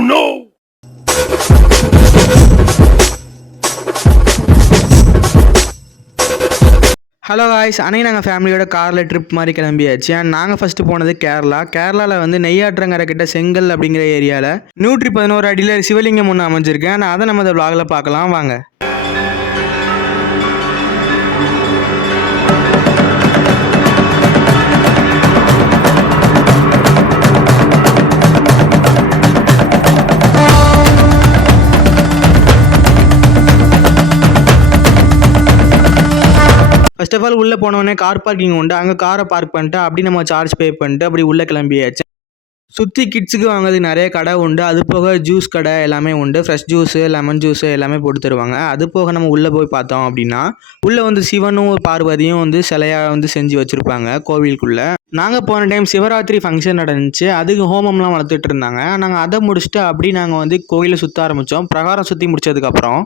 no! Hello guys, அன்னைக்கு நாங்கள் ஃபேமிலியோட காரில் ட்ரிப் மாதிரி கிளம்பியாச்சு. அண்ட் நாங்கள் ஃபஸ்ட்டு போனது கேரளாவில் வந்து நெய்யாற்றங்கரை கிட்ட செங்கல் அப்படிங்கிற ஏரியாவில் 111 அடியில் சிவலிங்கம் ஒன்று அமைஞ்சிருக்கு. ஆனால் அதை நம்ம இந்த vlogல பார்க்கலாம் வாங்க. ஃபர்ஸ்ட் ஆஃப் ஆல் உள்ளே போனோடனே கார் பார்க்கிங் உண்டு. அங்கே காரை பார்க் பண்ணிட்டு அப்படி நம்ம சார்ஜ் பே பண்ணிட்டு அப்படி உள்ளே கிளம்பியாச்சு. சுற்றி கிட்ஸுக்கு வாங்குறதுக்கு நிறைய கடை உண்டு. அது போக ஜூஸ் கடை எல்லாமே உண்டு. ஃப்ரெஷ் ஜூஸு, லெமன் ஜூஸு எல்லாமே போட்டு தருவாங்க. அது போக நம்ம உள்ளே போய் பார்த்தோம் அப்படின்னா உள்ளே வந்து சிவனும் பார்வதியும் வந்து சிலையாக வந்து செஞ்சு வச்சுருப்பாங்க கோவிலுக்குள்ளே. நாங்கள் போன டைம் சிவராத்திரி ஃபங்க்ஷன் நடந்துச்சு. அதுக்கு ஹோமம்லாம் வளர்த்துட்டு இருந்தாங்க. நாங்கள் அதை முடிச்சுட்டு அப்படி நாங்கள் வந்து கோயிலை சுற்ற ஆரம்பித்தோம். பிரகாரம் சுற்றி முடிச்சதுக்கப்புறம்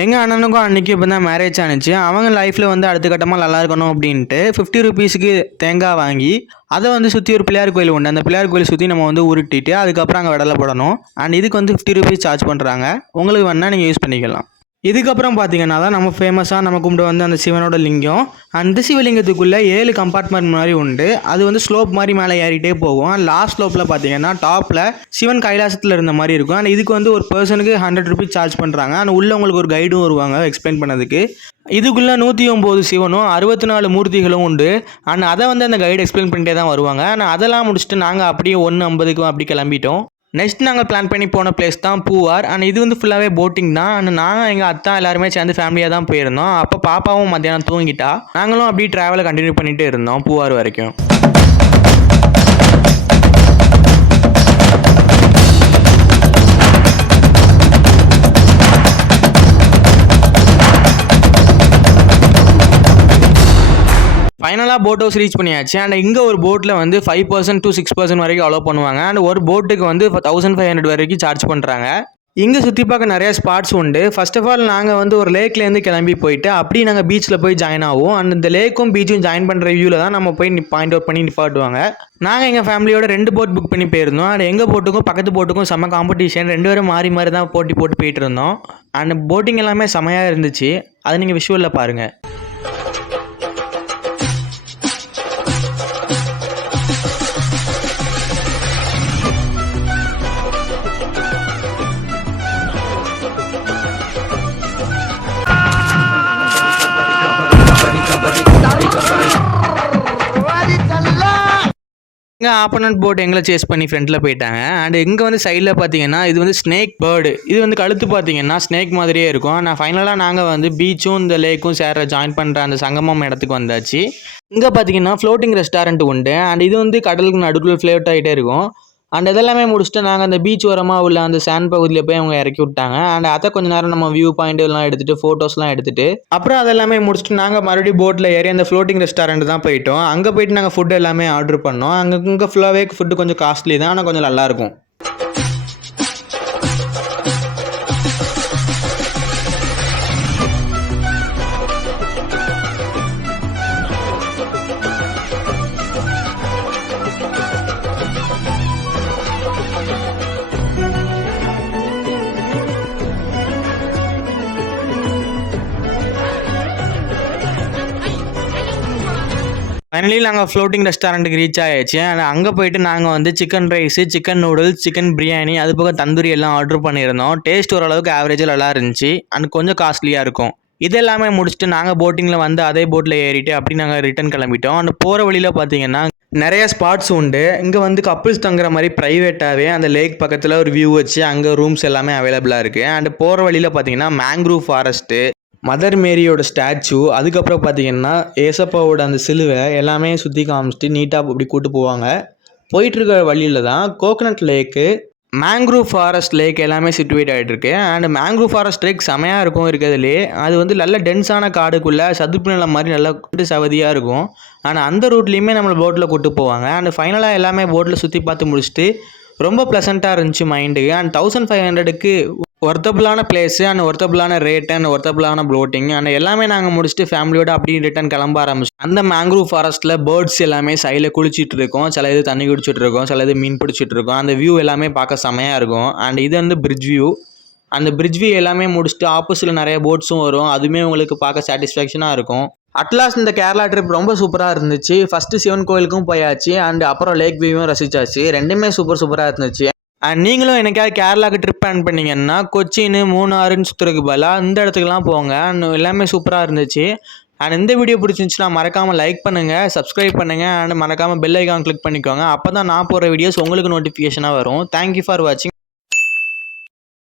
எங்கள் அண்ணனுக்கும் அன்றைக்கி இப்போ தான் மேரேஜ் ஆனிச்சு. அவங்க லைஃப்பில் வந்து அடுத்த கட்டமாக நல்லா இருக்கணும் அப்படின்ட்டு 50 ருபீஸுக்கு தேங்காய் வாங்கி அதை வந்து சுற்றி ஒரு பிள்ளையார் கோயில் உண்டு. அந்த பிள்ளையார் கோயில் சுற்றி நம்ம வந்து உருட்டிட்டு அதுக்கப்புறம் அங்கே விடலை போடணும். அண்ட் இதுக்கு வந்து 50 ருபீஸ் சார்ஜ் பண்ணுறாங்க. உங்களுக்கு வேணால் நீங்கள் யூஸ் பண்ணிக்கலாம். இதுக்கப்புறம் பார்த்தீங்கன்னா தான் நம்ம ஃபேமஸாக நம்ம கும்பிட்டு வந்து அந்த சிவனோட லிங்கம். அந்த சிவலிங்கத்துக்குள்ளே 7 கம்பார்ட்மெண்ட் மாதிரி உண்டு. அது வந்து ஸ்லோப் மாதிரி மேலே ஏறிட்டே போகும். லாஸ்ட் ஸ்லோப்பில் பார்த்தீங்கன்னா டாப்பில் சிவன் கைலாசத்தில் இருந்த மாதிரி இருக்கும். அண்ட் இதுக்கு வந்து ஒரு பர்சனுக்கு 100 ருபீஸ் சார்ஜ் பண்ணுறாங்க. அண்ட் உள்ளே உங்களுக்கு ஒரு கைடும் வருவாங்க எக்ஸ்பிளைன் பண்ணதுக்கு. இதுக்குள்ளே 109 சிவனும் 64 மூர்த்திகளும் உண்டு. அண்ட் அதை வந்து அந்த கைடு எக்ஸ்பிளைன் பண்ணிட்டே தான் வருவாங்க. ஆனால் அதெல்லாம் முடிச்சுட்டு நாங்கள் அப்படியே 1:50க்கு அப்படி கிளம்பிட்டோம். நெக்ஸ்ட் நாங்கள் பிளான் பண்ணி போன பிளேஸ் தான் பூவார். அண்ட் இது வந்து ஃபுல்லாகவே போட்டிங் தான். அண்ட் நாங்கள் எங்கள் அத்தா எல்லாருமே சேர்ந்து ஃபேமிலியாக தான் போயிருந்தோம். அப்போ பாப்பாவும் மத்தியானம் தூங்கிட்டா. நாங்களும் அப்படியே ட்ராவலை கண்டினியூ பண்ணிகிட்டே இருந்தோம் பூவார் வரைக்கும். ஃபைனலாக போட் ஹவுஸ் ரீச் பண்ணியாச்சு. அண்ட் இங்கே ஒரு போட்டில் வந்து 5% to 6% வரைக்கும் அலோவ் பண்ணுவாங்க. அண்ட் ஒரு போட்டுக்கு வந்து 1500 வரைக்கும் சார்ஜ் பண்ணுறாங்க. இங்கே சுற்றி பார்க்க நிறைய ஸ்பாட்ஸ் உண்டு. ஃபர்ஸ்ட் ஆஃப் ஆல் நாங்கள் வந்து ஒரு லேக்லேருந்து கிளம்பி போயிட்டு அப்படி நாங்கள் பீச்சில் போய் ஜாயின் ஆகும். அண்ட் இந்த லேக்கும் பீச்சும் ஜாயின் பண்ணுற வியூவில் தான் நம்ம போய் பாயிண்ட் அவுட் பண்ணி நிப்பாட்டுவாங்க. நாங்கள் எங்கள் ஃபேமிலியோட 2 போட் புக் பண்ணி போயிருந்தோம். அண்ட் எங்கள் போட்டுக்கும் பக்கத்து போட்டுக்கும் செம்ம காம்படிஷன். 2 பேரும் மாறி மாறி தான் போட்டு போயிட்டு இருந்தோம். அண்ட் போட்டிங் எல்லாமே செமையாக இருந்துச்சு. அதை நீங்கள் விஷுவலில் பாருங்கள். இங்கே ஆப்போனன்ட் போட் எங்களை சேஸ் பண்ணி ஃப்ரண்ட்டில் போயிட்டாங்க. அண்ட் இங்கே வந்து சைடில் பார்த்தீங்கன்னா இது வந்து ஸ்னேக் பேர்டு. இது வந்து கழுத்து பார்த்தீங்கன்னா ஸ்னேக் மாதிரியே இருக்கும். நான் ஃபைனலாக நாங்கள் வந்து பீச்சும் இந்த லேக்கும் ஜாயின் பண்ணுற அந்த சங்கமம் இடத்துக்கு வந்தாச்சு. இங்கே பார்த்தீங்கன்னா ஃப்ளோட்டிங் ரெஸ்டாரண்ட் உண்டு. அண்ட் இது வந்து கடலுக்கு நடுவில் ஃப்ளோட் ஆகிட்டே இருக்கும். அண்ட் இதெல்லாமே முடிச்சுட்டு நாங்கள் அந்த பீச் ஓரமாக உள்ள அந்த சாண்ட் பகுதியில் போய் அவங்க இறக்கி விட்டாங்க. அண்ட் அதை கொஞ்சம் நேரம் நம்ம வியூ பாயிண்ட் எல்லாம் எடுத்துகிட்டு ஃபோட்டோஸ்லாம் எடுத்துகிட்டு அப்புறம் அதெல்லாமே முடிச்சுட்டு நாங்கள் மறுபடியும் போட்டில் ஏறி அந்த ஃப்ளோட்டிங் ரெஸ்டாரண்ட் தான் போயிட்டோம். அங்கே போயிட்டு நாங்கள் ஃபுட் எல்லாமே ஆர்டர் பண்ணோம். இங்கே ஃபுல்லாகவே ஃபுட்டு கொஞ்சம் காஸ்ட்லி தான், ஆனால் கொஞ்சம் நல்லாயிருக்கும். ஃபைனலி நாங்கள் ஃப்ளோட்டிங் ரெஸ்டாரண்ட்டுக்கு ரீச் ஆகிடுச்சு. அங்கே போயிட்டு நாங்கள் வந்து chicken rice, chicken noodles, chicken biryani, அது போக தந்தூரி எல்லாம் ஆர்டர் பண்ணியிருந்தோம். டேஸ்ட் ஓரளவுக்கு ஆவரேஜாக நல்லா இருந்துச்சு. அண்ட் கொஞ்சம் காஸ்ட்லியாக இருக்கும். இது எல்லாமே முடிச்சுட்டு நாங்கள் போட்டிங்கில் வந்து அதே போட்டில் ஏறிட்டு அப்படி நாங்கள் ரிட்டன் கிளம்பிட்டோம். அந்த போகிற வழியில் பார்த்தீங்கன்னா நிறைய ஸ்பாட்ஸ் உண்டு. இங்கே வந்து கப்புள்ஸ் தங்குற மாதிரி ப்ரைவேட்டாகவே அந்த லேக் பக்கத்தில் ஒரு வியூ வச்சு அங்கே ரூம்ஸ் எல்லாமே அவைலபிளாக இருக்குது. அண்ட் போகிற வழியில் பார்த்தீங்கன்னா மேங்க்ரூவ் ஃபாரஸ்ட்டு, மதர் மேரியோட ஸ்டாச்சு, அதுக்கப்புறம் பார்த்தீங்கன்னா ஏசப்பாவோட அந்த சிலுவை எல்லாமே சுற்றி காமிச்சிட்டு நீட்டாக அப்படி கூட்டு போவாங்க. போயிட்டுருக்க வழியில் தான் கோகனட் லேக்கு, மேங்க்ரூவ் ஃபாரஸ்ட் லேக் எல்லாமே சிட்டுவேட் ஆகிட்டு இருக்கு. அண்ட் மேங்க்ரூவ் ஃபாரஸ்ட் லேக் செமையாக இருக்கும் இருக்கிறதுலே. அது வந்து நல்ல டென்ஸான காடுக்குள்ளே சதுப்பு நிலம் மாதிரி நல்லா சவதியாக இருக்கும். ஆனால் அந்த ரூட்லேயுமே நம்மளை போட்டில் கூட்டு போவாங்க. அண்ட் ஃபைனலாக எல்லாமே போட்டில் சுற்றி பார்த்து முடிச்சுட்டு ரொம்ப ப்ளசண்ட்டாக இருந்துச்சு மைண்டுக்கு. அண்ட் 1500க்கு ஒர்த்தபுளான பிளேஸு அண்ட் ஒர்த்தபுளான ரேட்டு அண்ட் ஒர்த்தபுளான ப்ளோட்டிங் அண்ட் எல்லாமே நாங்கள் முடிச்சுட்டு ஃபேமிலியோட அப்படியே ரிட்டன் கிளம்ப ஆரம்பிச்சோம். அந்த மேங்க்ரூவ் ஃபாரஸ்ட்டில் பேர்ட்ஸ் எல்லாமே சைடில் குளிச்சிட்டு இருக்கோம், சில இது தண்ணி குடிச்சிட்டு இருக்கோம், சில இது மீன் பிடிச்சிட்டு இருக்கோம். அந்த வியூ எல்லாமே பார்க்க செமையாக இருக்கும். அண்ட் இது வந்து பிரிட்ஜ் வியூ. அந்த பிரிட்ஜ் வியூ எல்லாமே முடிச்சுட்டு ஆப்போசிட்டில் நிறைய போட்ஸும் வரும். அதுவுமே உங்களுக்கு பார்க்க சாட்டிஸ்ஃபேக்ஷனாக இருக்கும். அட்லாஸ்ட் இந்த கேரளா ட்ரிப் ரொம்ப சூப்பராக இருந்துச்சு. ஃபஸ்ட்டு சிவன் கோயிலுக்கும் போயாச்சு அண்ட் அப்புறம் லேக் வியூவும் ரசிச்சாச்சு. ரெண்டுமே சூப்பராக இருந்துச்சு. அண்ட் நீங்களும் என்னைக்காவது கேரளாவுக்கு ட்ரிப் பிளான் பண்ணிங்கன்னா கொச்சின், மூணாறுன்னு சுற்றுறதுக்கு பதிலாக இந்த இடத்துக்குலாம் போங்க. அண்ட் எல்லாமே சூப்பராக இருந்துச்சு. அண்ட் இந்த வீடியோ பிடிச்சிருந்துச்சுன்னா மறக்காமல் லைக் பண்ணுங்கள், சப்ஸ்கிரைப் பண்ணுங்கள் அண்ட் மறக்காமல் பெல் ஐக்கான் கிளிக் பண்ணிக்கோங்க. அப்போ தான் நான் போகிற வீடியோஸ் உங்களுக்கு நோட்டிஃபிகேஷனாக வரும். தேங்க்யூ ஃபார் வாட்சிங்.